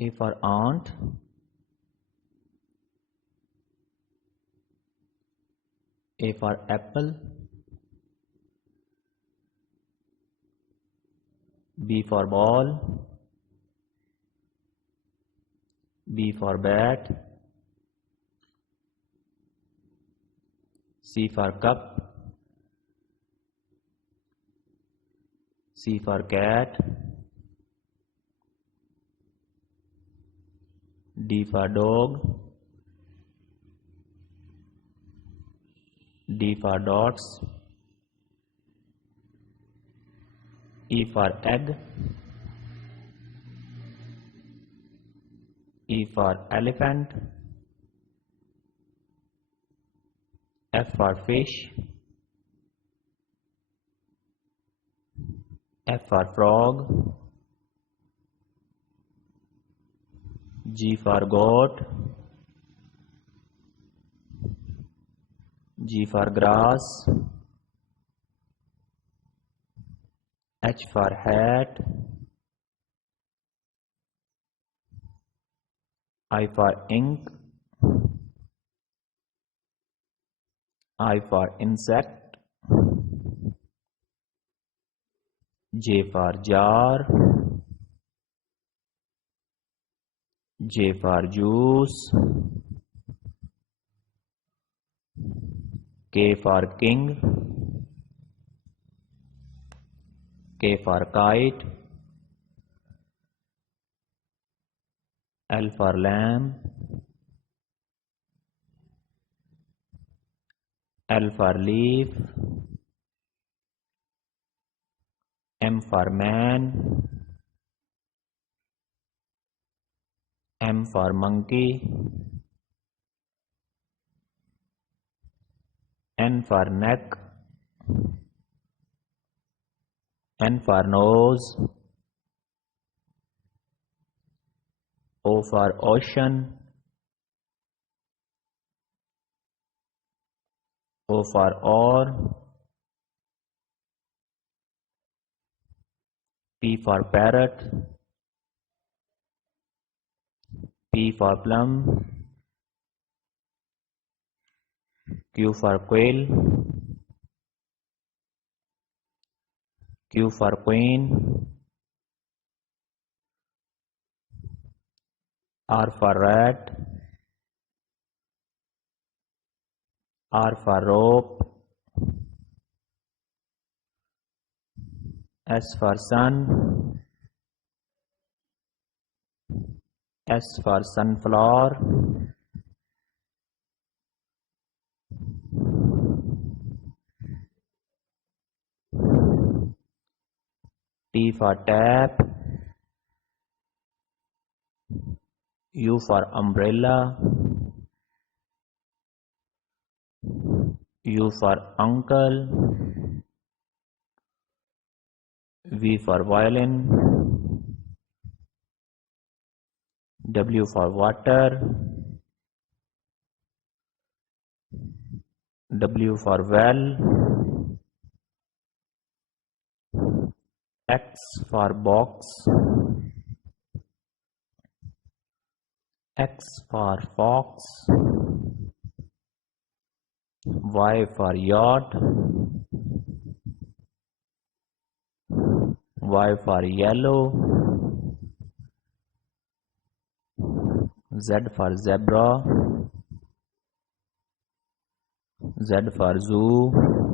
A for aunt. A for apple. B for ball. B for bat. C for cup. C for cat. D for dog. D for dots. E for egg. E for elephant. F for fish. F for frog. G for goat. G for grass. H for hat. I for ink. I for insect. J for jar. J for juice. K for king. K for kite. L for lamb. L for leaf. M for man. M for monkey. N for neck. N for nose. O for ocean. O for oar. P for parrot. P for plum. Q for quail. Q for queen. R for rat. R for rope. S for sun. S for sunflower. T for tap. U for umbrella. U for uncle. V for violin. W for water. W for well. X for box. X for fox. Y for yacht. Y for yellow. Z for zebra. Z for zoo.